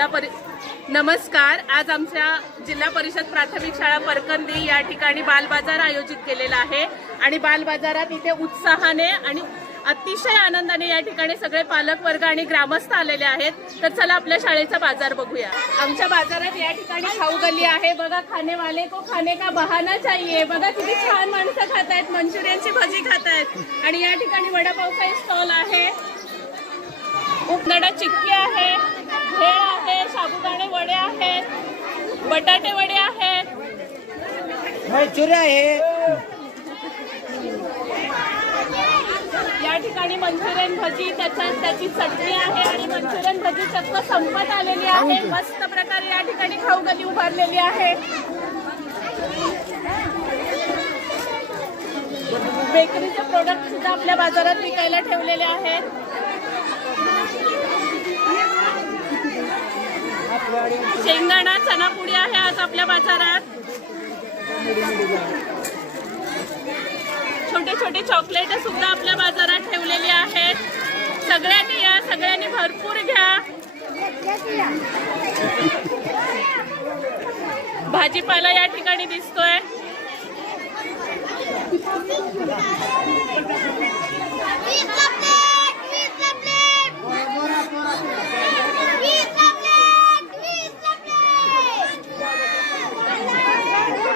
जिल्हा परि नमस्कार. आज आमच्या जिल्हा परिषद प्राथमिक शाळा परकंदी या ठिकाणी बालबाजार आयोजित केलेला आहे. आणि बालबाजारात इथे उत्साहाने आणि अतिशय आनंदाने या ठिकाणी सगळे पालक वर्ग आणि ग्रामस्थ आलेले आहेत. तर चला आपल्या शाळेचा बाजार बघूया. आमच्या बाजारात या ठिकाणी खाऊ गल्ली आहे. बघा खानेवाले को खाने का बहाना चाहिए. बघा किती छान माणसं खात आहेत मंचुरियनची भजी खात आहेत आणि या ठिकाणी वडापावचा स्टॉल आहे. उपनडा चिक्की आहे. भेळ आहे साबुदाणे वडे आहेत बटाटे वडे आहेत. मंचुरी आहे. या ठिकाणी मंचुरियन भजी त्याच्या त्याची चटणी आहे आणि मंचुरियन भजी चक्क संपत आलेली आहे. मस्त प्रकारे या ठिकाणी खाऊ गली उभारलेली आहे. बेकरीचे प्रोडक्ट सुद्धा आपल्या बाजारात विकायला ठेवलेले आहेत. शेंगदाणा चणापुडी आहे आज आपल्या बाजारात. छोटे छोटे चॉकलेट सुद्धा आपल्या बाजारात ठेवलेली आहेत. सगळ्यांनी या सगळ्यांनी भरपूर घ्या. भाजीपाला या ठिकाणी दिसतोय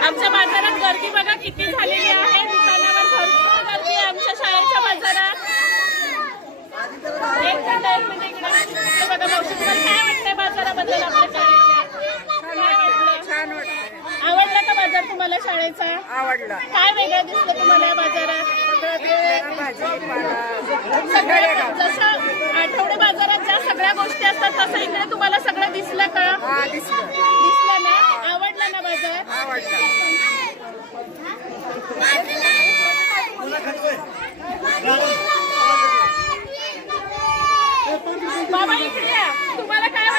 आमच्या बाजारात किती झालेली आहे? दुकानावर भरपूर गर्दी आमच्या शाळेच्या बाजारात. एक मिनिट एक मिनिट इकडे इकडे बघा मावशी तुम्हाला काय वाटतंय बाजाराबद्दल आपल्या शाळेच्या काय वाटलं छान वाटलं आवडला का बाजार तुम्हाला शाळेचा? आवडला. काय वेगळं दिसलं तुम्हाला या बाजारात? जसं आठवडे बाजारात ज्या सगळ्या गोष्टी असतात तसं इकडे तुम्हाला सगळं दिसलं का? दिसलं ना आवडला ना बाजार आवडला बाबा इकडे या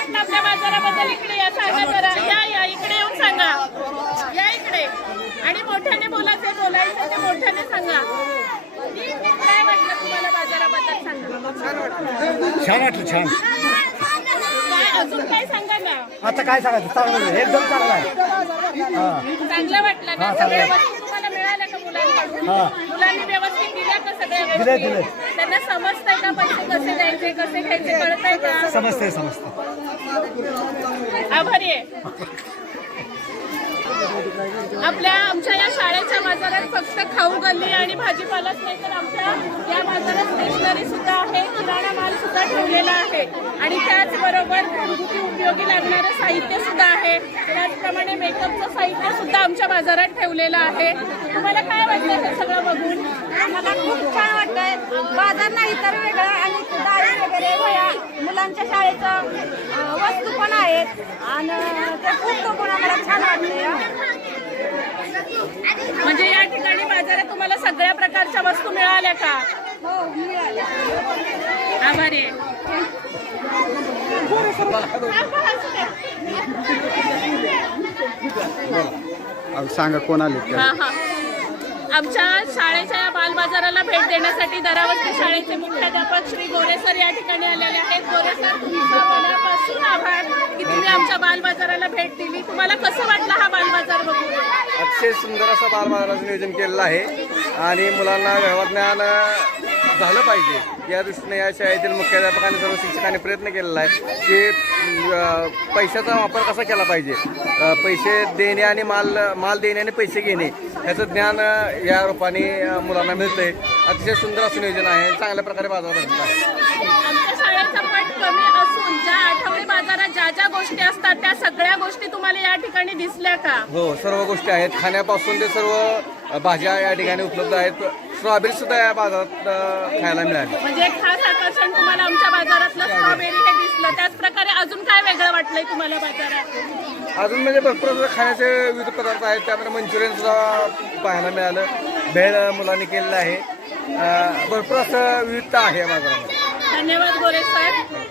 वाटलं आपल्या बाजाराबद्दल इकडे या सांगा जरा. या या इकडे येऊन सांगा. या इकडे. आणि मोठ्याने बोलायचं बोलायचं ते मोठ्याने सांगा. काय वाटलं तुम्हाला बाजाराबद्दल सांगा? छान वाटलं छान. काय अजून काय सांगा ना? आता काय सांगायचं? चांगलं. एकदम चांगलं आहे. चांगलं वाटलं ना? सगळ्या मिळाल्या का मुलांकडून हा. मुलांनी व्यवस्थित दिल्या का सगळ्या दिल्या. त्यांना समजतंय का पैसे कसे द्यायचे कसे घ्यायचे कळतंय का? समजते समजते आभारी आहे आपल्या आमच्या या शाळेच्या बाजारात फक्त खाऊ गल्ली आणि भाजीपालाच नाही तर आमच्या या बाजारात स्टेशनरी सुद्धा आहे किराणा माल सुद्धा ठेवलेला आहे. आणि त्याचबरोबर घरगुती उपयोगी लागणारं साहित्य सुद्धा आहे. त्याचप्रमाणे मेकअपचं साहित्य सुद्धा आमच्या बाजारात ठेवलेलं आहे. तुम्हाला काय वाटतं हे सगळं बघून? मला खूप छान वाटतंय. बाजार नाही तर वेगळं आणि दारी वगैरे वया मुलांच्या शाळेचं वस्तू पण आहेत. आणि ते खूप लोक मला छान वाटतंय म्हणजे या ठिकाणी बाजारात तुम्हाला सगळ्या प्रकारच्या वस्तू मिळाल्या का? हो आभारी सांगा कोण आले हा हा. आमच्या शाळेच्या या बालबाजाराला भेट देण्यासाठी दरावस्ती शाळेचे मुख्याध्यापक श्री गोरे सर या ठिकाणी आलेले आहेत. गोरे सर तुमचं मनापासून आभार की तुम्ही आमच्या बालबाजाराला भेट दिली. तुम्हाला कसं वाटलं हा बालबाजार बघून? अतिशय सुंदर असं बालबाजाराचं नियोजन केलेलं आहे. आणि मुलांना व्यवहार ज्ञान झालं पाहिजे. या दृष्टीने या शाळेतील मुख्याध्यापकांनी सर्व शिक्षकांनी प्रयत्न केलेला आहे की पैशाचा वापर कसा केला पाहिजे. पैसे देणे आणि माल माल देणे आणि पैसे घेणे ह्याचं ज्ञान या रूपाने मुलांना मिळतंय. अतिशय सुंदर असं नियोजन आहे. चांगल्या प्रकारे बाजार गोष्टी असतात त्या सगळ्या गोष्टी तुम्हाला या ठिकाणी दिसल्या का? हो सर्व गोष्टी आहेत. खाण्यापासून ते सर्व भाज्या या ठिकाणी उपलब्ध आहेत. स्ट्रॉबेरी सुद्धा या बाजारात खायला मिळाली. म्हणजे खास आकर्षण तुम्हाला आमच्या बाजारातलं स्ट्रॉबेरी हे दिसलं. त्याच प्रकारे अजून काय वेगळं वाटलंय तुम्हाला बाजारात? अजून म्हणजे भरपूर असं खाण्याचे विविध पदार्थ आहेत. त्यामध्ये मंचुरियन सुद्धा पाहायला मिळालं. भेळ मुलांनी केलेलं आहे. भरपूर असं विविधता आहे माझ्या बाजारामध्ये. धन्यवाद गोरे साहेब.